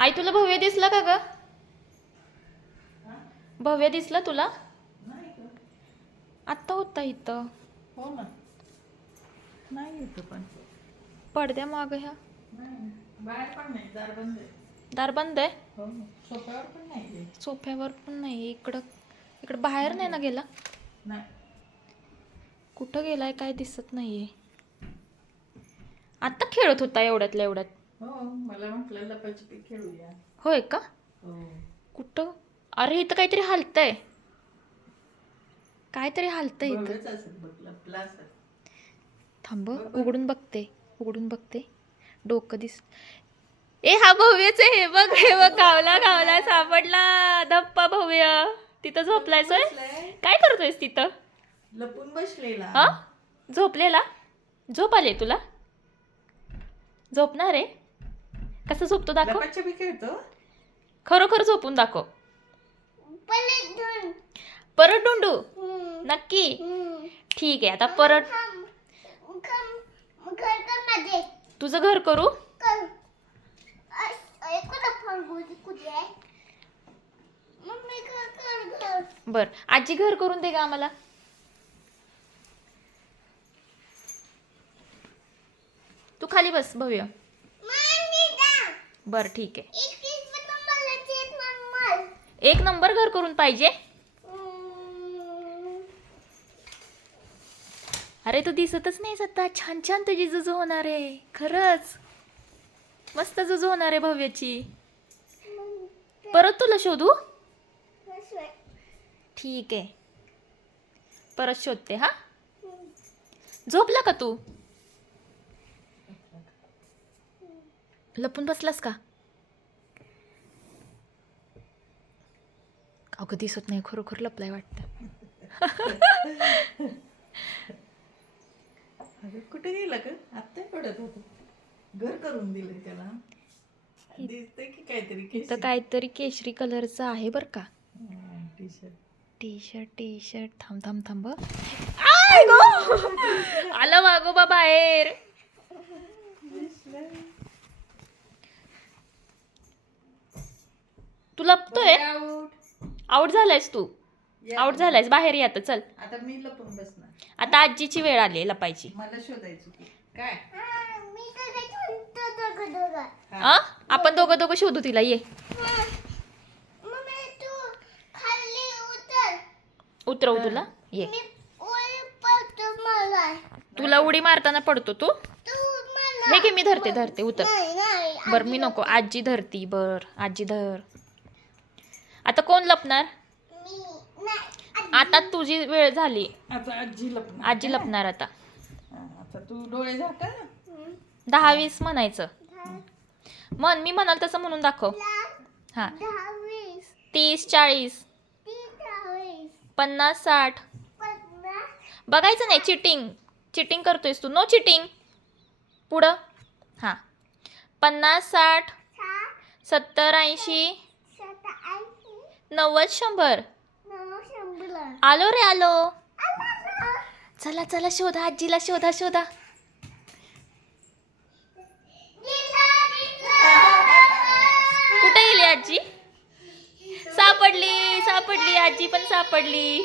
आई तुला भव्य दिसला का ग? भव्य दिसला तुला? आत्ता होता इथं. हो ना. नाही येत पण पडद्या माग ह्या बाहेर पण नाही, दार बंद आहे. दार बंद आहे. हो ना. सोफ्यावर पण नाही. सोफ्यावर पण नाही. इकडं इकडं बाहेर नाही ना गेला? नाही. कुठं गेलाय काय दिसत नाहीये. आत्ता खेळत होता एवढ्यातल्या एवढ्यात. हो, मला म्हटलं लपाछपी खेळूया. होय का? हो. कुठं? अरे इथं काहीतरी हालतंय. काहीतरी हालतंय इथं. भव्यच असेल बघ, लपला असेल. थांब उघडून बघते. उघडून बघते. डोकं दिस. ए हा भव्यच आहे. हे बघ हे बघ. गावला गावला सापडला. धप्पा भव्य. तिथं झोपलायस होय? काय करतोयस तिथं? लपून बसलेला. हा झोपलेला? झोप आले तुला? झोपणार आहे? कसं झोपतो दाखव. लपाछपी खेळतो. खरोखर झोपून दाखव. परत ढूंढू? नक्की? ठीक आहे आता परत. तुझं घर करू? बर आजी घर करून दे का आम्हाला. तू खाली बस भव्य. बर ठीक आहे. एक नंबर घर करून पाहिजे. अरे तू दिसतच नाही आता. छान छान तुझी जुजू होणार आहे. खरंच मस्त जुजू होणार आहे भव्याची. परत तुला शोधू? ठीक आहे परत शोधते. हा झोपला का तू? लपून बसलास का? अगं दिसत नाही. खरोखर लपलाय वाटतं. अरे कुठे गेला ग? आत्ता पडत होतो. घर करून दिलंय त्याला. दिसतंय की काहीतरी इथं काहीतरी केशरी कलरचं आहे बर का. T shirt. T shirt T shirt. थांब थांब थांब. आय गो आला वागोबा बाहेर. तू लपतोय? आउट झालायस तू. आउट झालायस. बाहेर ये आता. चल आता मी लपून बसणार. आता आजीची वेळ आली लपायची. मला शोधायचं की काय? आपण दोघं दोघं शोधू तिला. ये उतरवू तुला. ये तुला उडी मारताना पडतो तू. हे की मी धरते धरते. उतर. बर मी नको. आजी धरती. बर आजी धर. आता कोण लपणार? आता तुझी वेळ झाली. आता आजी लपणार. आजी लपणार आता. आता तू डोळे झाका. 10-20 म्हणायचं. मन मी म्हणाल तसं म्हणून दाखव. हा 30-40 50-60. बघायचं नाही. चिटिंग चिटिंग करतोयस तू. No cheating. पुढं. हां 50-60 70-80 90-100. आलो रे आलो. चला चला शोधा आजीला. शोधा शोधा. कुठे गेली आजी? सापडली सापडली. आजी पण सापडली.